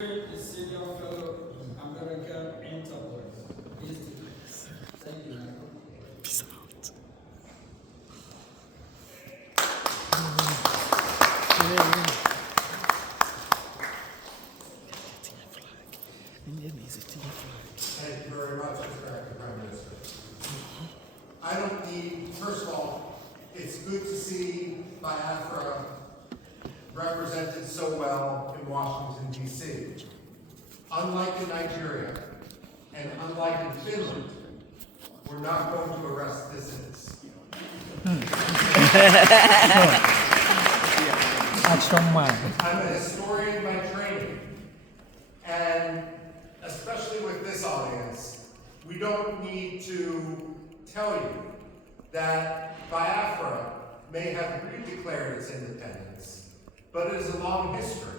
The senior fellow American Enterprise Institute. Thank you, Michael. Peace out. Thank you very much, Mr. Acting Prime Minister. I don't need, first of all, it's good to see Biafra represented so well in Washington, D.C. Unlike in Nigeria, and unlike in Finland, we're not going to arrest dissidents. I'm a historian by training, and especially with this audience, we don't need to tell you that Biafra may have redeclared its independence, but it is a long history.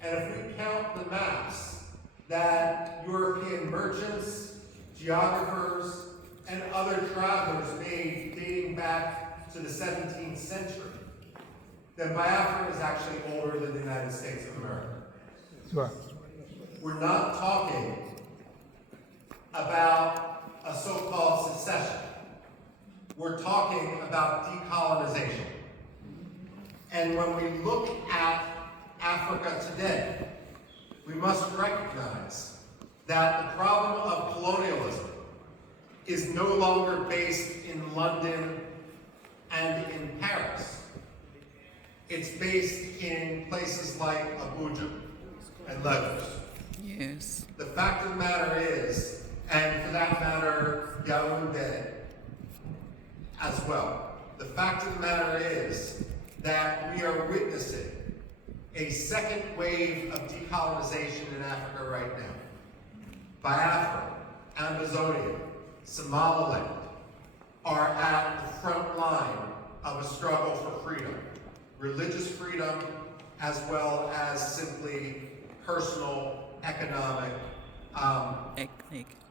And if we count the maps that European merchants, geographers, and other travelers made dating back to the 17th century, then Biafra is actually older than the United States of America. Sure. We're not talking about a so-called secession. We're talking about decolonization. And when we look at Africa today, we must recognize that the problem of colonialism is no longer based in London and in Paris. It's based in places like Abuja and Lagos. Yes. The fact of the matter is, and for that matter, Yaoundé as well, the fact of the matter is that we are witnessing a second wave of decolonization in Africa right now. Biafra, Amazonia, Somaliland are at the front line of a struggle for freedom. Religious freedom, as well as simply personal, economic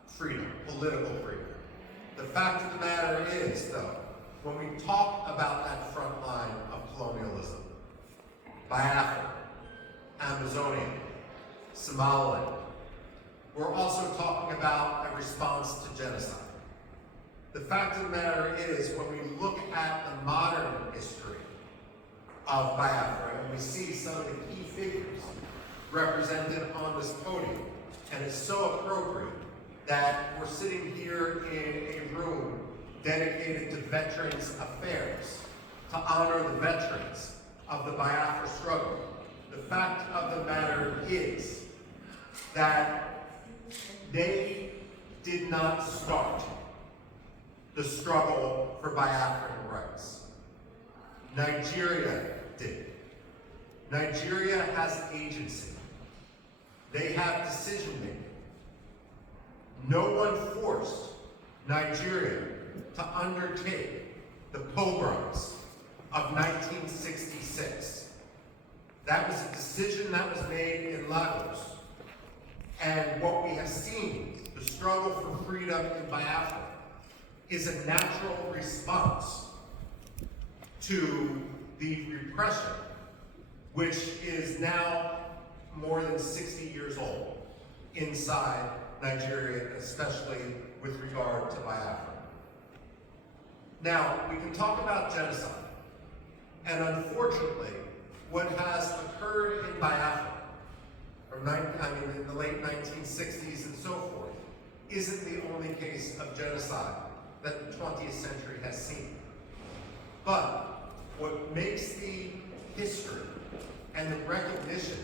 freedom, political freedom. The fact of the matter is, though, when we talk about that front line of colonialism, Biafra, Amazonia, Somaliland, we're also talking about a response to genocide. The fact of the matter is, when we look at the modern history of Biafra, and we see some of the key figures represented on this podium, and it's so appropriate that we're sitting here in a room dedicated to Veterans Affairs, to honor the veterans of the Biafra struggle. The fact of the matter is that they did not start the struggle for Biafran rights. Nigeria did. Nigeria has agency. They have decision making. No one forced Nigeria to undertake the pogroms of 1966. That was a decision that was made in Lagos. And what we have seen, the struggle for freedom in Biafra, is a natural response to the repression, which is now more than 60 years old inside Nigeria, especially with regard to Biafra. Now, we can talk about genocide, and unfortunately, what has occurred in Biafra, in the late 1960s and so forth, isn't the only case of genocide that the 20th century has seen. But what makes the history and the recognition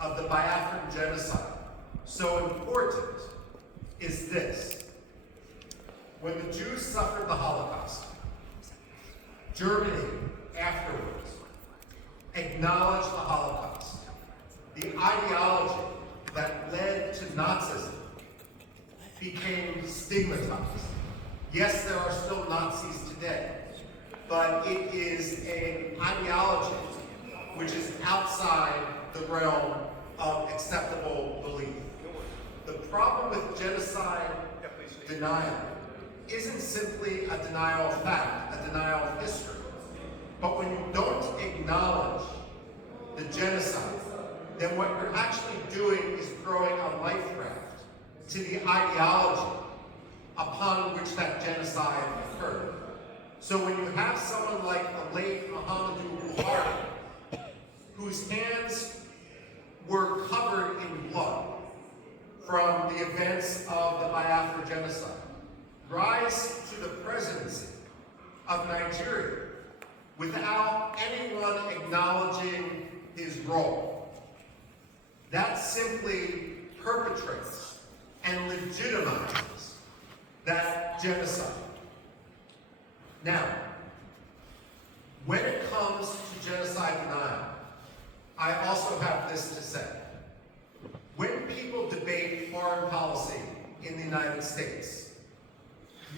of the Biafran genocide so important is this. When the Jews suffered the Holocaust, Germany afterwards acknowledged the Holocaust. The ideology that led to Nazism became stigmatized. Yes, there are still Nazis today, but it is an ideology which is outside the realm of acceptable belief. The problem with genocide denial isn't simply a denial of fact, a denial of history. But when you don't acknowledge the genocide then what you're actually doing is throwing a life raft to the ideology upon which that genocide occurred. So when you have someone like the late Muhammadu Buhari, whose hands were covered in blood from the events of the Biafra genocide, rise to the presidency of Nigeria without anyone acknowledging his role, that simply perpetrates and legitimizes that genocide. Now, when it comes to genocide denial, I also have this to say. When people debate foreign policy in the United States,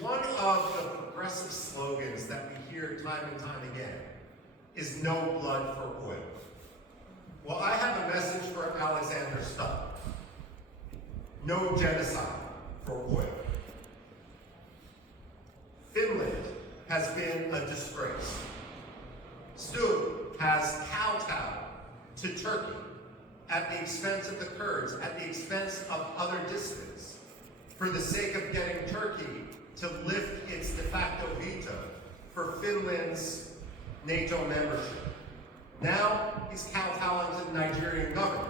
one of the progressive slogans that we hear time and time again is no blood for oil. Well, I have a message for Alexander Stubb. No genocide for oil. Finland has been a disgrace. Stubb has kowtowed to Turkey at the expense of the Kurds, at the expense of other dissidents, for the sake of getting Turkey to lift its de facto veto for Finland's NATO membership. Now he's kowtowing to the Nigerian government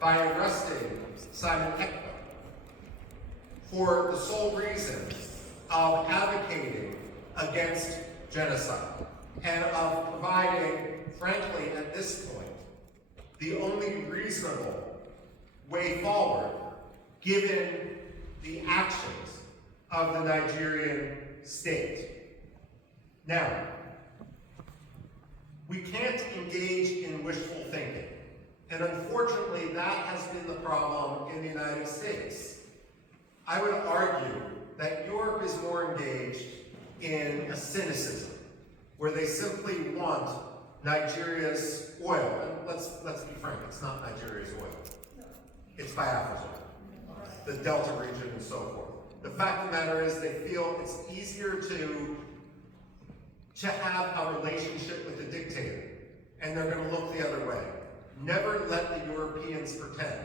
by arresting Simon Ekpa for the sole reason of advocating against genocide and of providing, frankly, at this point, the only reasonable way forward given the actions of the Nigerian state. Now, we can't engage in wishful thinking, and unfortunately that has been the problem in the United States. I would argue that Europe is more engaged in a cynicism, where they simply want Nigeria's oil, and let's be frank, it's not Nigeria's oil. It's Biafra's oil, the Delta region and so forth. The fact of the matter is they feel it's easier to have a relationship with a dictator, and they're going to look the other way. Never let the Europeans pretend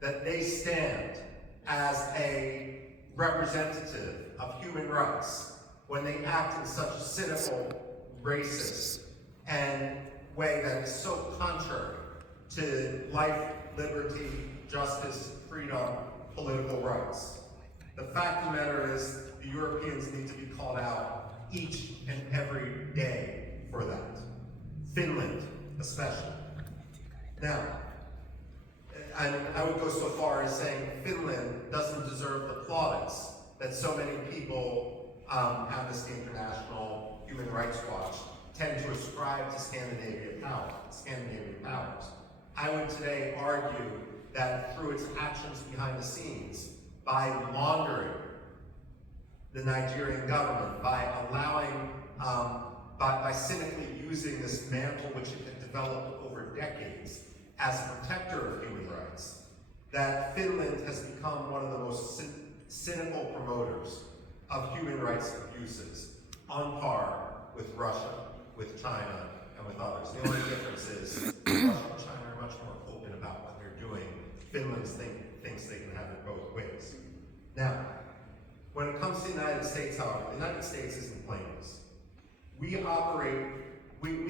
that they stand as a representative of human rights when they act in such a cynical, racist, and way that is so contrary to life, liberty, justice, freedom, political rights. The fact of the matter is the Europeans need to be called out each and every day for that. Finland, especially. Now, I would go so far as saying Finland doesn't deserve the plaudits that so many people, Amnesty International, Human Rights Watch, tend to ascribe to Scandinavian powers. I would today argue that through its actions behind the scenes, by laundering the Nigerian government, by allowing, by cynically using this mantle which it had developed over decades as a protector of human rights, that Finland has become one of the most cynical promoters of human rights abuses, on par with Russia, with China, and with others. The only difference is Russia and China are much more open about what they're doing. Finland thinks they can have it both ways. Now, when it comes to the United States, however, the United States isn't blameless. We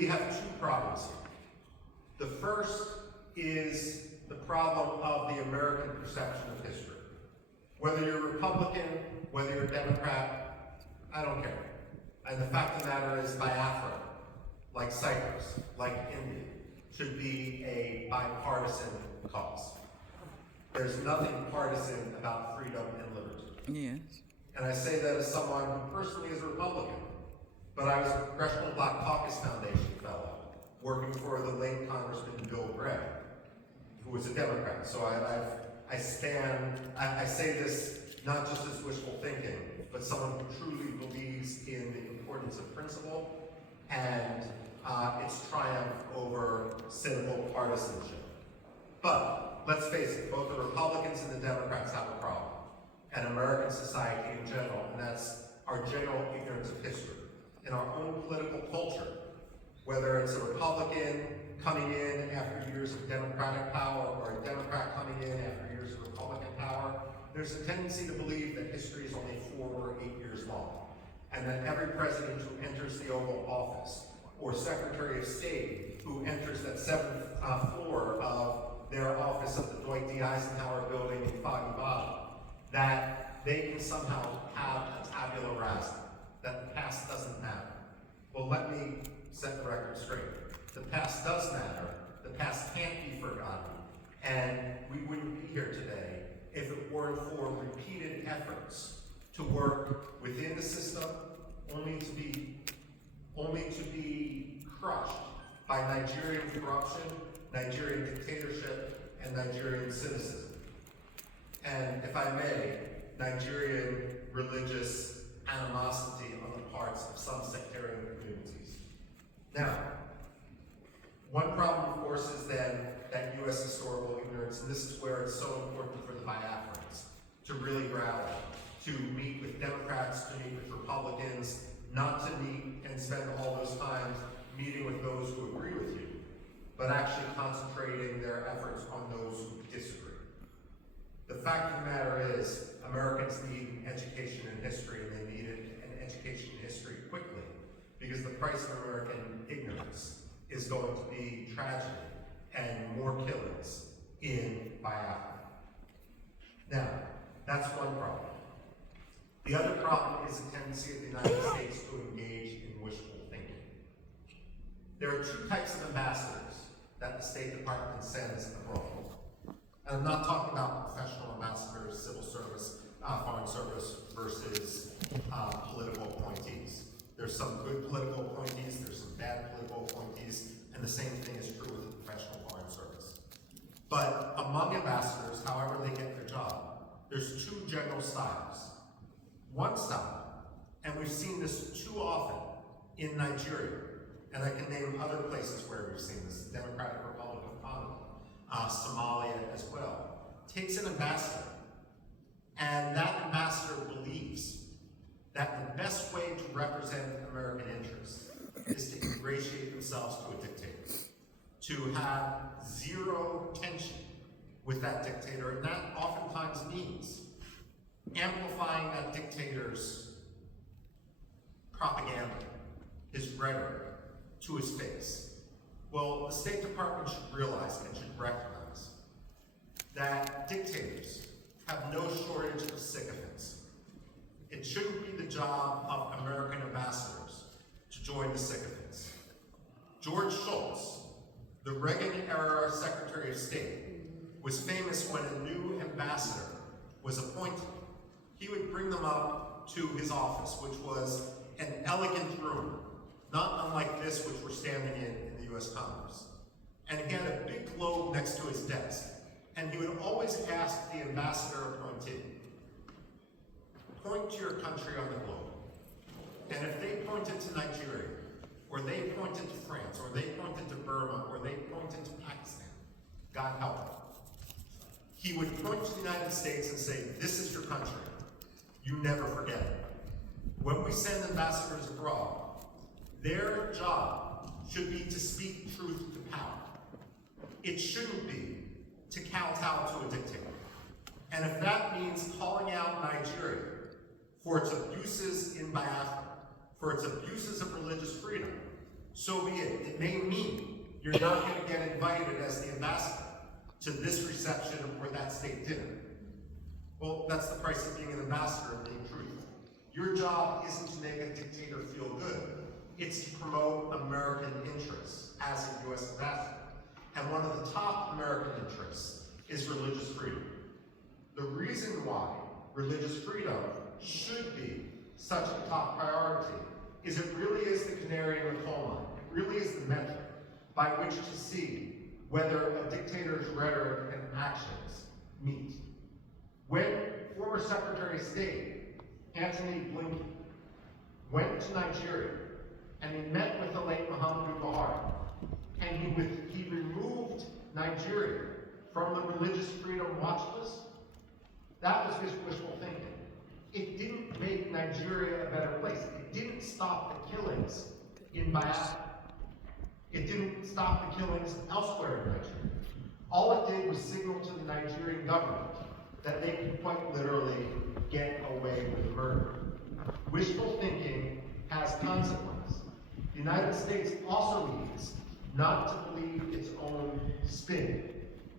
have two problems here. The first is the problem of the American perception of history. Whether you're Republican, whether you're Democrat, I don't care. And the fact of the matter is Biafra, like Cyprus, like India, should be a bipartisan cause. There's nothing partisan about freedom and liberty. Yes. And I say that as someone who personally is a Republican, but I was a Congressional Black Caucus Foundation fellow, working for the late Congressman Bill Gregg, who was a Democrat. So I say this not just as wishful thinking, but someone who truly believes in the importance of principle and its triumph over cynical partisanship. But let's face it, both the Republicans and the Democrats have a problem, and American society in general, and that's our general ignorance of history. In our own political culture, whether it's a Republican coming in after years of Democratic power, or a Democrat coming in after years of Republican power, there's a tendency to believe that history is only 4 or 8 years long, and that every president who enters the Oval Office, or Secretary of State who enters that 7th floor of their office of the Dwight D. Eisenhower building in Foggy Bottom, that they can somehow have a tabula rasa, that the past doesn't matter. Well, let me set the record straight. The past does matter. The past can't be forgotten. And we wouldn't be here today if it weren't for repeated efforts to work within the system, only to be crushed by Nigerian corruption, Nigerian dictatorship, and Nigerian cynicism. And if I may, Nigerian religious animosity on the parts of some sectarian communities. Now, one problem, of course, is then that U.S. historical ignorance, and this is where it's so important for the Biafrans to really rally, to meet with Democrats, to meet with Republicans, not to meet and spend all those times meeting with those who agree with you, but actually concentrating their efforts on those who disagree. The fact of the matter is, Americans need an education in history, and they need an education in history quickly, because the price of American ignorance is going to be tragedy and more killings in Biafra. Now, that's one problem. The other problem is the tendency of the United States to engage in wishful thinking. There are 2 types of ambassadors that the State Department sends abroad. And I'm not talking about professional ambassadors, civil service, foreign service versus political appointees. There's some good political appointees, there's some bad political appointees, and the same thing is true with the professional foreign service. But among ambassadors, however they get their job, there's 2 general styles. One style, and we've seen this too often in Nigeria, and I can name other places where we've seen this, the Democratic Republic of Congo, Somalia as well, takes an ambassador, and that ambassador believes that the best way to represent American interests is to ingratiate themselves to a dictator, to have zero tension with that dictator, and that oftentimes means amplifying that dictator's propaganda, his rhetoric, to his face. Well, the State Department should realize and should recognize that dictators have no shortage of sycophants. It shouldn't be the job of American ambassadors to join the sycophants. George Shultz, the Reagan-era Secretary of State, was famous when a new ambassador was appointed. He would bring them up to his office, which was an elegant room, not unlike this which we're standing in the U.S. Congress. And he had a big globe next to his desk. And he would always ask the ambassador appointee, point to your country on the globe. And if they pointed to Nigeria, or they pointed to France, or they pointed to Burma, or they pointed to Pakistan, God help them, he would point to the United States and say, this is your country. You never forget it. When we send ambassadors abroad, their job should be to speak truth to power. It shouldn't be to kowtow to a dictator. And if that means calling out Nigeria for its abuses in Biafra, for its abuses of religious freedom, so be it. It may mean you're not going to get invited as the ambassador to this reception or that state dinner. Well, that's the price of being an ambassador and being truthful. Your job isn't to make a dictator feel good. It's to promote American interests as a U.S. ambassador. And one of the top American interests is religious freedom. The reason why religious freedom should be such a top priority is it really is the canary in the coal mine. It really is the metric by which to see whether a dictator's rhetoric and actions meet. When former Secretary of State Antony Blinken went to Nigeria and he met with the late Muhammadu Buhari, and he removed Nigeria from the religious freedom watch list, that was his wishful thinking. It didn't make Nigeria a better place. It didn't stop the killings in Biafra. It didn't stop the killings elsewhere in Nigeria. All it did was signal to the Nigerian government that they could quite literally get away with murder. Wishful thinking has consequences. The United States also needs not to believe its own spin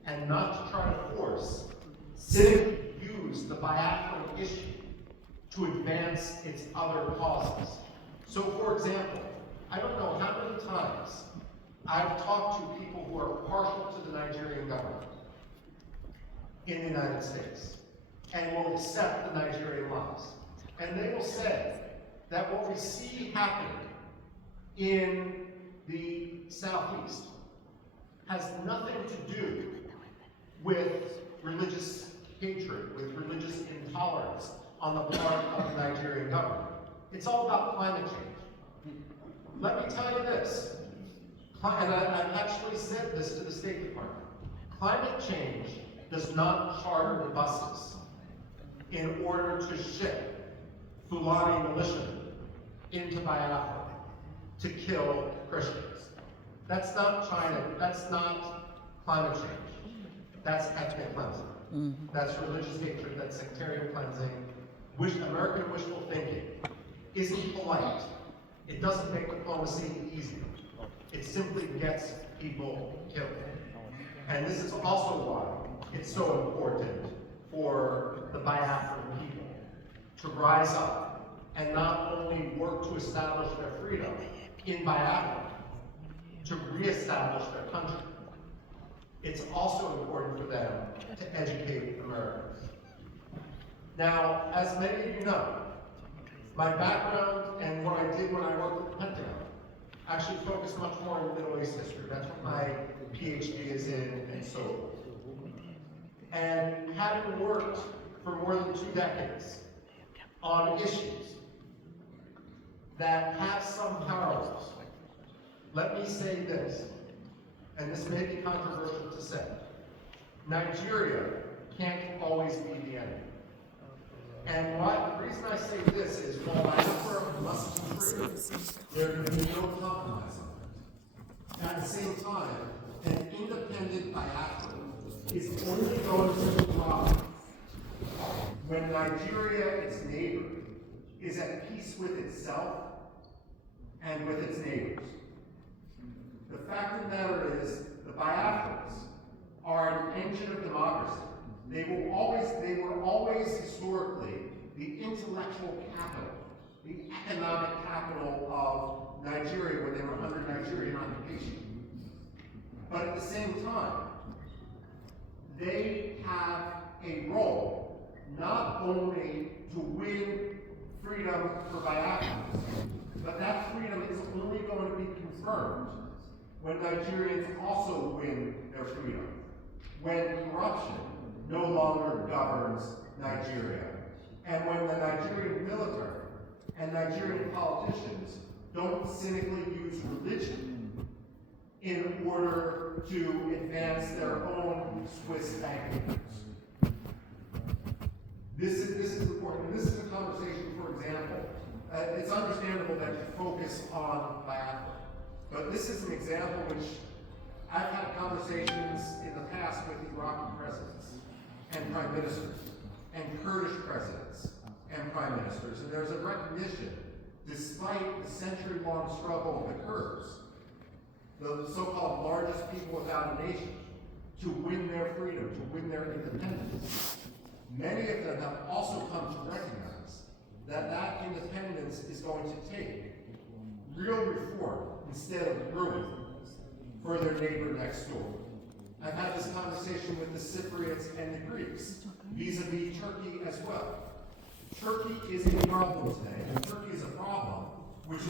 and not to try to force, cynically use the Biafran issue to advance its other causes. So, for example, I don't know how many times I've talked to people who are partial to the Nigerian government in the United States and will accept the Nigerian laws. And they will say that what we see happening in the Southeast has nothing to do with religious hatred, with religious intolerance on the part of the Nigerian government. It's all about climate change. Let me tell you this, and I've actually said this to the State Department. Climate change does not charter the buses in order to ship Fulani militiamen into Biafra to kill Christians. That's not China, that's not climate change. That's ethnic cleansing. That's religious hatred, that's sectarian cleansing. American wishful thinking isn't polite. It doesn't make diplomacy easy. It simply gets people killed. And this is also why it's so important for the Biafran people to rise up and not only work to establish their freedom in Biafra, to reestablish their country. It's also important for them to educate Americans. Now, as many of you know, my background and what I did when I worked at the Pentagon actually focused much more on Middle East history. That's what my PhD is in, and so forth. And having worked for more than 2 decades on issues that have some parallels, let me say this, and this may be controversial to say. Nigeria can't always be the enemy. And the reason I say this is, while Biafra must be free, there can be no compromise on it. At the same time, an independent Biafra is only going to thrive when Nigeria, its neighbor, is at peace with itself and with its neighbors. The fact of the matter is, the Biafrans are an engine of democracy. They were always historically the intellectual capital, the economic capital of Nigeria when they were under Nigerian occupation. But at the same time, they have a role not only to win freedom for Biafrans, but that freedom is only going to be confirmed when Nigerians also win their freedom, when corruption no longer governs Nigeria, and when the Nigerian military and Nigerian politicians don't cynically use religion in order to advance their own Swiss bank. This is important, and this is a conversation, for example. It's understandable that you focus on Biafra, but this is an example which I've had conversations in the past with Iraqi presidents and prime ministers, and Kurdish presidents and prime ministers, and there's a recognition, despite the century-long struggle of the Kurds, the so-called largest people without a nation, to win their freedom, to win their independence. Many of them have also come to recognize that that independence is going to take real reform instead of ruin for their neighbor next door. I've had this conversation with the Cypriots and the Greeks, vis-a-vis Turkey as well. Turkey is a problem today, and Turkey is a problem which is